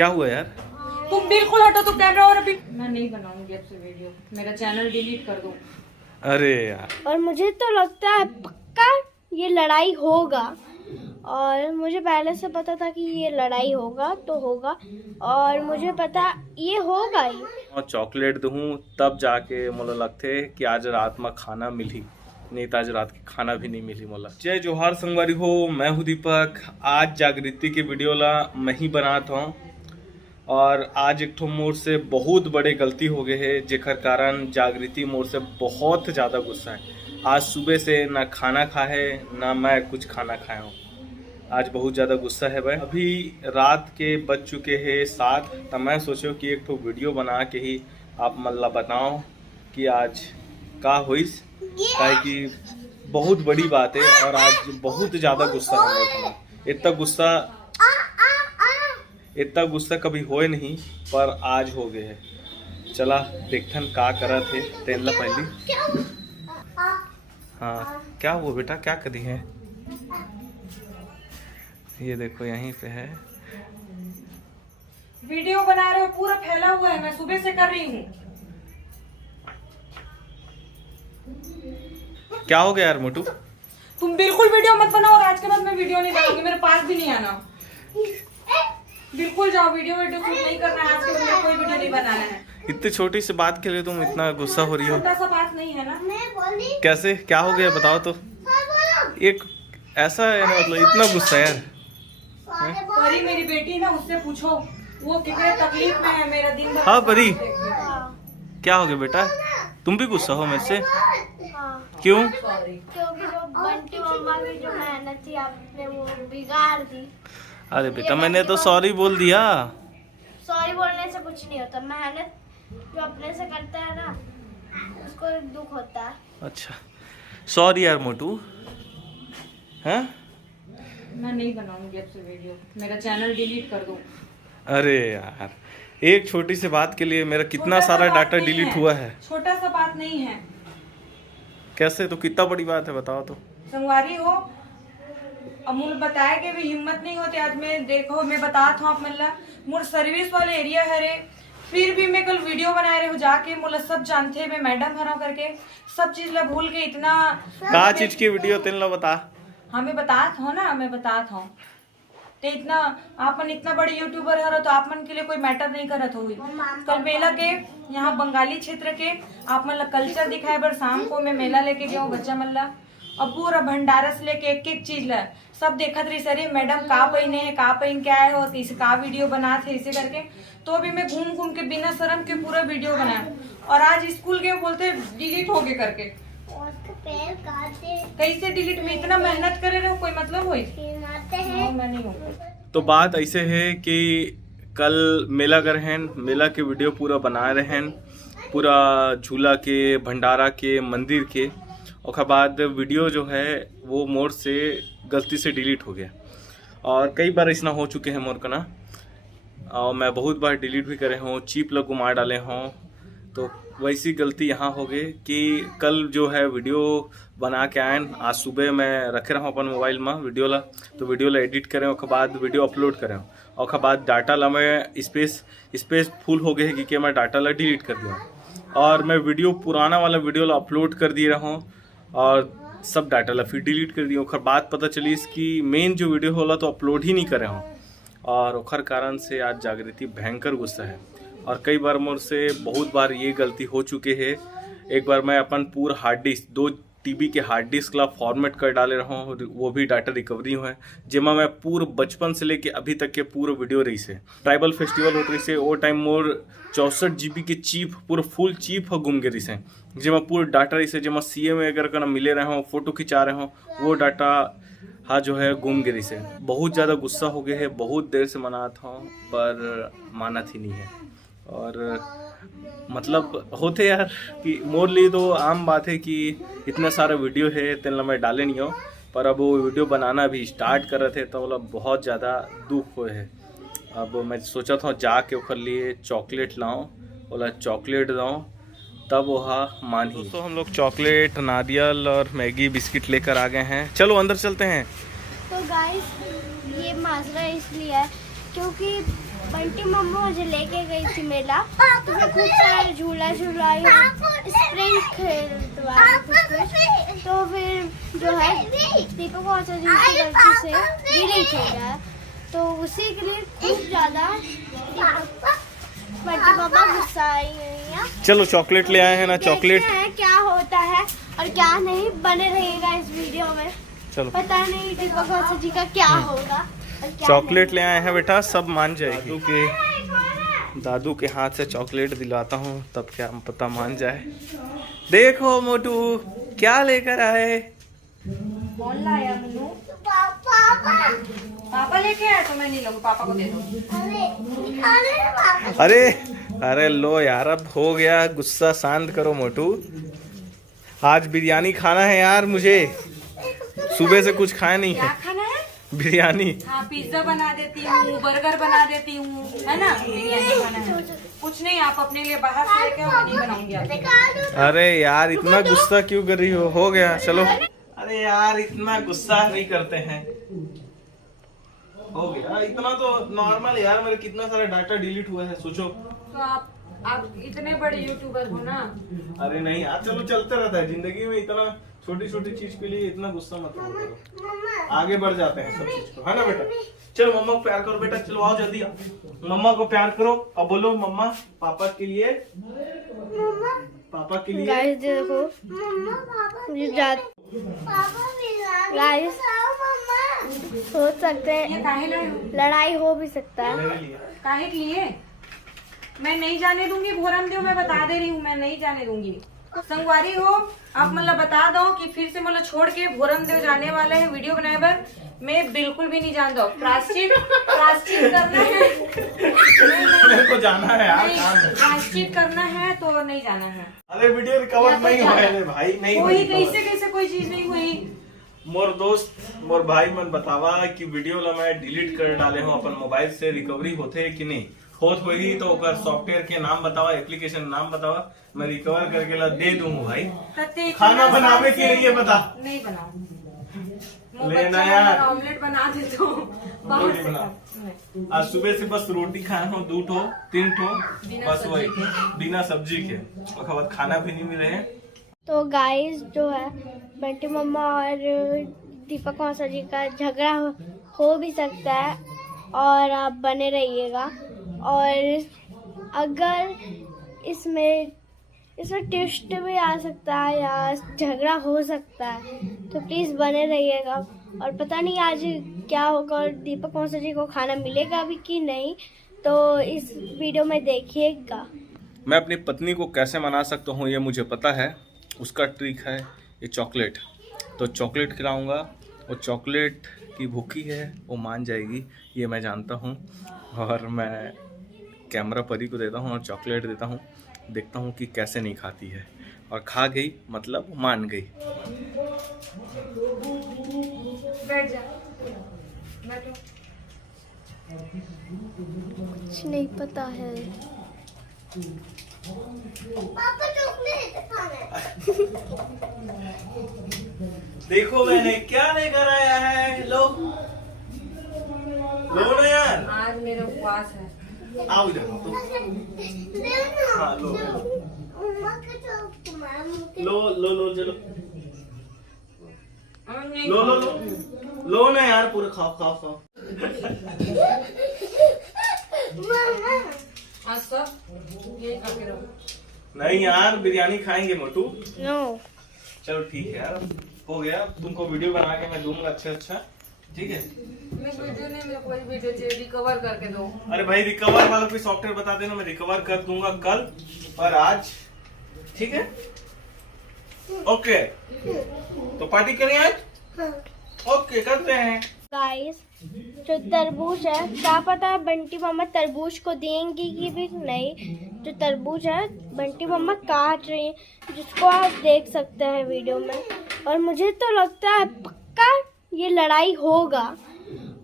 क्या हुआ यार? तुम बिल्कुल हटो तो कैमरा। और अभी मैं नहीं बनाऊंगी अब से वीडियो, मेरा चैनल डिलीट कर दो। अरे यार, और मुझे तो लगता है पक्का ये लड़ाई होगा, और मुझे पहले से पता था कि ये लड़ाई होगा तो होगा, और मुझे पता ये होगा ही। और चॉकलेट दूँ तब जाके मुझे लगते कि आज रात में खाना मिली, नहीं तो आज रात की खाना भी नहीं मिली मोला। जय जोहार संगवारी हो, मैं हूँ दीपक। आज जागृति के वीडियो ला मैं ही बनाता हूँ, और आज एक ठो मोर से बहुत बड़े गलती हो गए है, जेकर कारण जागृति मोर से बहुत ज़्यादा गुस्सा है। आज सुबह से ना खाना खा है ना मैं कुछ खाना खाया हूँ। आज बहुत ज़्यादा गुस्सा है भाई। अभी रात के बज चुके हैं 7, तो मैं सोचो कि एक ठो वीडियो बना के ही आप मल्ला बताओ कि आज का हुईस, काहे कि बहुत बड़ी बात है और आज बहुत ज़्यादा गुस्सा है। इतना गुस्सा कभी होए नहीं, पर आज हो गए है। चला देखथन का करा थे तेन ला पहली। हाँ, क्या हुआ बेटा, क्या करी है? ये देखो यहीं पे है। वीडियो बना रहे हो, पूरा फैला हुआ है, मैं सुबह से कर रही हूँ। क्या हो गया यार मोटू? तुम बिल्कुल वीडियो मत बनाओ, और आज के बाद मैं वीडियो नहीं बनाऊंगी, मेरे पास भी नहीं आना। बिल्कुल जाओ, वीडियो शूट नहीं करना है आज के बाद, कोई वीडियो नहीं बनाना है। इतनी छोटी सी बात के लिए तुम इतना गुस्सा हो रही हो? छोटा सा बात नहीं है ना। कैसे, क्या हो गया बताओ तो। एक ऐसा है ना, मतलब इतना गुस्सा यार। परी मेरी बेटी ना, उससे पूछो वो कितने तकलीफ में है, मेरा दिन भर। हाँ परी, क्या हो गया बेटा? तुम भी गुस्सा हो मेरे से? क्यों? क्योंकि वो बंटी मम्मा की जो मेहनत थी आपने वो बिगाड़ दी। अरे बेटा, मैंने तो सॉरी बोल दिया। सॉरी बोलने से कुछ नहीं होता, मेहनत जो अपने से करता है ना उसको दुख होता है। अच्छा, सॉरी यार मोटू। हैं? मैं नहीं बनाऊंगी अब से वीडियो, मेरा चैनल डिलीट कर दो। अरे यार, एक छोटी सी बात के लिए मेरा कितना सारा डाटा डिलीट हुआ है। छोटा सा बात नहीं है। कैसे, तो कितना बड़ी बात है बताओ तो। संगवारी हो, अमूल बताया कि भी हिम्मत नहीं होती। आज मैं देखो, मैं बता था आप मतलब मोर सर्विस वाले एरिया है रे, फिर भी मैं कल वीडियो बना रहे हो जाके, मोला सब जानते मैं मैडम हरा करके सब चीज ला भूल के इतना। का चीज की वीडियो तेन ला बता। हमें बता था ना, मैं बता था तो इतना आपन इतना बड़े यूट्यूबर है तो आपमन के लिए कोई मैटर नहीं करत होगी। कल मेला के यहाँ बंगाली क्षेत्र के आप मन ला कल्चर दिखाए बर शाम को मैं मेला लेके गया हूँ बच्चा मन ला, अब पूरा भंडारा से लेके एक एक चीज ला सब देखत रही। सर मैडम का पहने है, का पहन के आए हो, इसे का वीडियो बना थे इसे करके। तो अभी मैं घूम घूम के बिना शर्म के पूरा वीडियो बनाया, और आज स्कूल के बोलते डिलीट हो गए करके। कैसे डिलीट में इतना मेहनत करे रहो, कोई मतलब हो? मैं नहीं हूँ। तो बात ऐसे है कि कल मेला कर हैं, मेला के वीडियो पूरा बना रहे हैं, पूरा झूला के, भंडारा के, मंदिर के। और बाद वीडियो जो है वो मोर से गलती से डिलीट हो गया, और कई बार ऐसा हो चुके हैं मोर का ना, और मैं बहुत बार डिलीट भी करे हूँ, चीप लगू मार डाले हों। तो वैसी गलती यहाँ हो गई कि कल जो है वीडियो बना के आए, आज सुबह मैं रखे रहा हूँ अपन मोबाइल में वीडियो ला, तो वीडियो ला एडिट करें, उसके बाद वीडियो अपलोड करें, और उसके बाद डाटा ला मैं स्पेस फुल हो गए कि मैं डाटा ला डिलीट कर दिया, और मैं वीडियो पुराना वाला वीडियो ला अपलोड कर दिए रहा हूँ, और सब डाटा ला फिर डिलीट कर दिया। और बाद पता चली इसकी मेन जो वीडियो होला तो अपलोड ही नहीं करे हूँ, और ओखर कारण से आज जागृति भयंकर गुस्सा है। और कई बार मोर से बहुत बार ये गलती हो चुके है। एक बार मैं अपन पूरा हार्ड डिस्क, 2 टीबी के हार्ड डिस्क ला फॉर्मेट कर डाले रहा हूँ, वो भी डाटा रिकवरी हुआ है, जिसमें मैं पूरा बचपन से लेके अभी तक के पूरा वीडियो रही से। ट्राइबल फेस्टिवल होते रही से, वो टाइम मोर 64 GB के चिप, पूरा फुल चिप गुम गई से, जिसमें पूरा डाटा रही से, जिसमें CM अगर का मिले रहे हों, फोटो खिंचा रहे हों, वो डाटा हाँ जो है गुम गई से। बहुत ज़्यादा गुस्सा हो गए है, बहुत देर से मना था पर माना थी नहीं है। और मतलब होते यार कि मोर लिए तो आम बात है कि इतना सारा वीडियो है तेल मैं डाले नहीं हो, पर अब वो वीडियो बनाना भी स्टार्ट कर रहे थे तो मतलब बहुत ज़्यादा दुख हुए है। अब मैं सोचा था जाके ओकर लिए चॉकलेट लाऊं, बोला चॉकलेट लाऊं तब वह मान ही। दोस्तों हम लोग चॉकलेट, नारियल और मैगी बिस्किट लेकर आ गए हैं, चलो अंदर चलते हैं। तो गाइस ये माजरा इसलिए है क्योंकि बंटी मम्मा मुझे लेके गई थी मेला, तो मैं खूब सारा झूला झूलाई, स्प्रिंग खेलवाई कुछ। तो फिर जो है दीपक और जी की गलती से डिलीट हो गया, तो उसी के लिए खूब ज़्यादा बंटी मम्मा गुस्सा आई है। चलो चॉकलेट ले आए हैं ना, चॉकलेट देखते हैं क्या होता है और क्या नहीं। बने रहिएगा इस वीडियो में, चलो पता नहीं दीपक और जी का क्या होगा। चॉकलेट ले आए हैं बेटा, सब मान जाएगी। दादू के हाथ से चॉकलेट दिलाता हूँ, तब क्या पता मान जाए। देखो मोटू क्या लेकर आए। कौन लाया मनु? पापा लेके आए तो मैं नहीं लूंगी, पापा को दे दो। अरे अरे लो यार, अब हो गया, गुस्सा शांत करो मोटू। आज बिरयानी खाना है यार मुझे, सुबह से कुछ खाया नहीं क्या है। खाना है? बिरयानी। हाँ, पिज्जा बना देती हूँ, बर्गर बना देती हूँ, है ना। बिरयानी खाना है, कुछ नहीं, आप अपने लिए बाहर से लेके आओ, मैं नहीं बनाऊंगी आपके। अरे यार इतना गुस्सा क्यों कर रही हो गया चलो। अरे यार इतना गुस्सा नहीं करते हैं, हो गया इतना तो नॉर्मल। यार मेरा कितना सारा डाटा डिलीट हुआ है सोचो। तो आप इतने बड़े यूट्यूबर हो ना। अरे नहीं यार, चलो चलते रहता है जिंदगी में, इतना छोटी छोटी चीज के लिए इतना गुस्सा मत करो, आगे बढ़ जाते हैं सब चीज को, है ना बेटा। चलो मम्मा को प्यार करो बेटा, चलो आओ जल्दी आओ, मम्मा को प्यार करो और बोलो मम्मा पापा के लिए, पापा के लिए। गाइस देखो गाइस, सोच सकते ये हैं काहे लाए हो? लड़ाई हो भी सकता है। मेरे लिए काहे के लिए? मैं नहीं जाने दूंगी भोरम देव, मैं बता दे रही हूँ, मैं नहीं जाने दूंगी। संगवारी हो आप, मतलब बता दो कि फिर से मतलब छोड़ के भोरम देव जाने वाले हैं वीडियो बनाए पर। मैं बिल्कुल भी नहीं जान दो, प्राश्चित करना है। मेरे को जाना है यार, काम है। प्राश्चित करना है तो नहीं जाना है। अरे वीडियो रिकवर नहीं हुआ है भाई, नहीं कोई हुई। कैसे कोई चीज नहीं हुई। मोर दोस्त मोर भाई मन बतावा कि वीडियो ला मैं डिलीट कर डाले हूँ अपन मोबाइल से, रिकवरी होते है कि नहीं होत होगी तो ओकर सॉफ्टवेयर के नाम बतावा, एप्लीकेशन नाम बतावा, मैं रिकवर करके ला दे दूँ भाई। खाना बनावे के लिए बता। नहीं बनाऊंगी, लेना यार, ऑमलेट बना देता हूँ बाहर से नहीं। आज सुबह से बस रोटी खाए हूँ, 2 ठो 3 ठो, बस वही बिना सब्जी के, उसके बाद खाना भी नहीं मिले हैं। तो गाइस जो है बंटी मम्मा और दीपक मौसा जी का झगड़ा हो भी सकता है, और आप बने रहिएगा। और अगर इसमें ट्विस्ट भी आ सकता है या झगड़ा हो सकता है, तो प्लीज़ बने रहिएगा। और पता नहीं आज क्या होगा और दीपक मौसा जी को खाना मिलेगा भी कि नहीं, तो इस वीडियो में देखिएगा। मैं अपनी पत्नी को कैसे मना सकता हूँ ये मुझे पता है, उसका ट्रिक है ये चॉकलेट। तो चॉकलेट खिलाऊंगा, वो चॉकलेट की भूखी है वो मान जाएगी, ये मैं जानता हूँ। और मैं कैमरा परी को देता हूँ और चॉकलेट देता हूँ, देखता हूँ कि कैसे नहीं खाती है, और खा गई मतलब मान गई। बैठ जा, बैठो। कुछ नहीं पता है। पापा चॉकलेट खाना देखो मैंने क्या लेकर आया है, लो लो ना यार, आज मेरा उपवास है। आओ इधर तो। हाँ लो लो लो लो चलो, लो लो लो लो ना यार, पूरा खाओ खाओ खाओ। आज सब यही करके रहो। नहीं यार बिरयानी खाएंगे मोटू। नो चलो ठीक है यार, हो गया, तुमको वीडियो बना के मैं दूंगा अच्छा, ठीक है। मैं वीडियो नहीं, मेरे कोई वीडियो चाहिए, रिकवर करके दो। अरे भाई रिकवर वाला कोई सॉफ्टवेयर बता देना, मैं रिकवर कर दूंगा कल और आज, ठीक है। ओके तो पार्टी करें आज, ओके करते हैं। गाइस जो तरबूज है, क्या पता बंटी मम्मा तरबूज को देंगी कि भी नहीं। जो तरबूज है बंटी मम्मा काट रही है, जिसको आप देख सकते हैं वीडियो में। और मुझे तो लगता है पक्का ये लड़ाई होगा,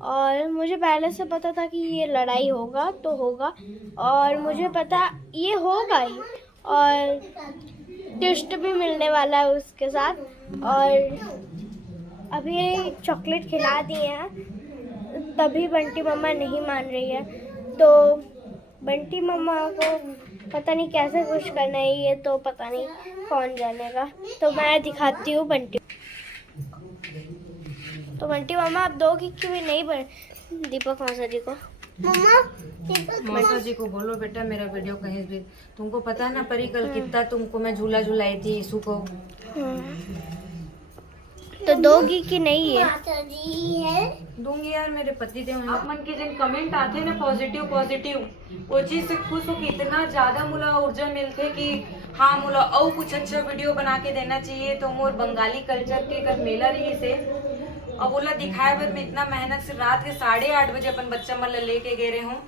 और मुझे पहले से पता था कि ये लड़ाई होगा तो होगा, और मुझे पता ये होगा ही, और ट्विस्ट भी मिलने वाला है उसके साथ। और अभी चॉकलेट खिला दिए हैं, तभी बंटी मम्मा नहीं मान रही है। तो बंटी मम्मा को पता नहीं कैसे खुश करना है, ये तो पता नहीं कौन जानेगा। तो मैं दिखाती हूँ बंटी। तो बंटी मम्मा आप दोगी कि भी नहीं दीपक मौसा जी को? मौसा जी को बोलो बेटा मेरा वीडियो कहीं भी, तुमको पता है ना परी कल कितना तुमको मैं झूला झुलाई थी यीशु को। तो दोगी कि नहीं है? दूंगी यार, मेरे पति देव। आप मन के जिन कमेंट आते ना पॉजिटिव पॉजिटिव, वो चीज से खुश हो कि इतना ज्यादा मुला ऊर्जा मिलते कि हाँ मुला और कुछ अच्छा वीडियो बना के देना चाहिए। तो मोर बंगाली कल्चर के अगर मेला रही से अब बोला दिखाए बस मैं इतना मेहनत से रात के 8:30 बजे अपन बच्चा मतलब लेके गए रहे हूँ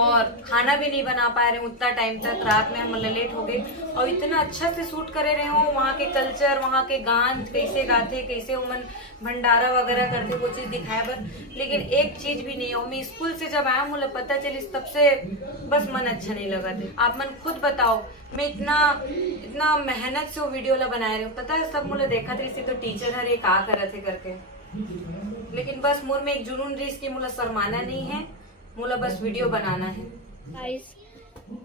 और खाना भी नहीं बना पा रहे उतना टाइम तक, रात में हम लेट हो गए और इतना अच्छा से शूट करे रहे हो। वहाँ के कल्चर, वहाँ के गान कैसे गाते, कैसे उमन भंडारा वगैरह करते, वो चीज दिखाया पर लेकिन एक चीज भी नहीं हो। मैं स्कूल से जब आया मुझे पता चली तब से बस मन अच्छा नहीं लगा थे। आप मन खुद बताओ, मैं इतना मेहनत से वो वीडियो ला बनाए रहे हूँ, पता है सब मुझे देखा था इसी तो टीचर हर एक आ करे थे करके, लेकिन बस मुझ में एक जुनून रही इसकी मुझे शर्माना नहीं है, मुझे बस वीडियो बनाना है। गाइस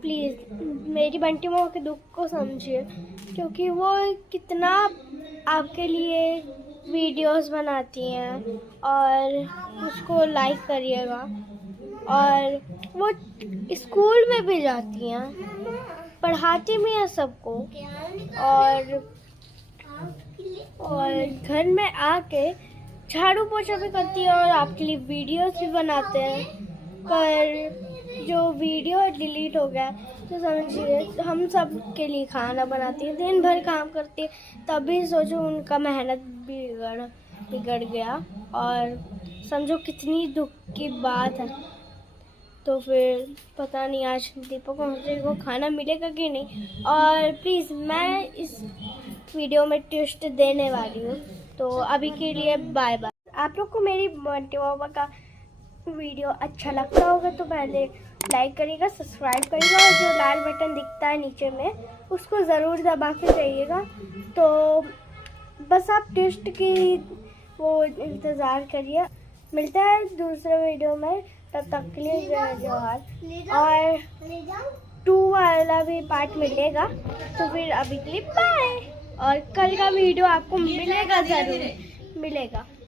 प्लीज़ मेरी बंटी मम्मा के दुख को समझिए, क्योंकि वो कितना आपके लिए वीडियोस बनाती हैं और उसको लाइक करिएगा। और वो स्कूल में भी जाती हैं, पढ़ाती भी हैं सबको और घर में आके झाड़ू पोछा भी करती है और आपके लिए वीडियोस भी बनाते हैं। पर जो वीडियो डिलीट हो गया तो समझिए हम सब के लिए खाना बनाती है, दिन भर काम करती है, तभी सोचो उनका मेहनत बिगड़ गया और समझो कितनी दुख की बात है। तो फिर पता नहीं आज दीपक मौसा को खाना मिलेगा कि नहीं। और प्लीज़ मैं इस वीडियो में ट्विस्ट देने वाली हूँ, तो अभी के लिए बाय बाय। आप लोग को मेरी बंटी मम्मा का वीडियो अच्छा लगता होगा तो पहले लाइक करिएगा, सब्सक्राइब करिएगा और जो लाल बटन दिखता है नीचे में उसको ज़रूर दबा के जाइएगा। तो बस आप ट्विस्ट की वो इंतज़ार करिए। मिलता है दूसरे वीडियो में, तब तक के लिए जय जोहार। और 2 वाला भी पार्ट मिलेगा, तो फिर अभी के लिए बाय। और कल का वीडियो आपको मिलेगा, ज़रूर मिलेगा।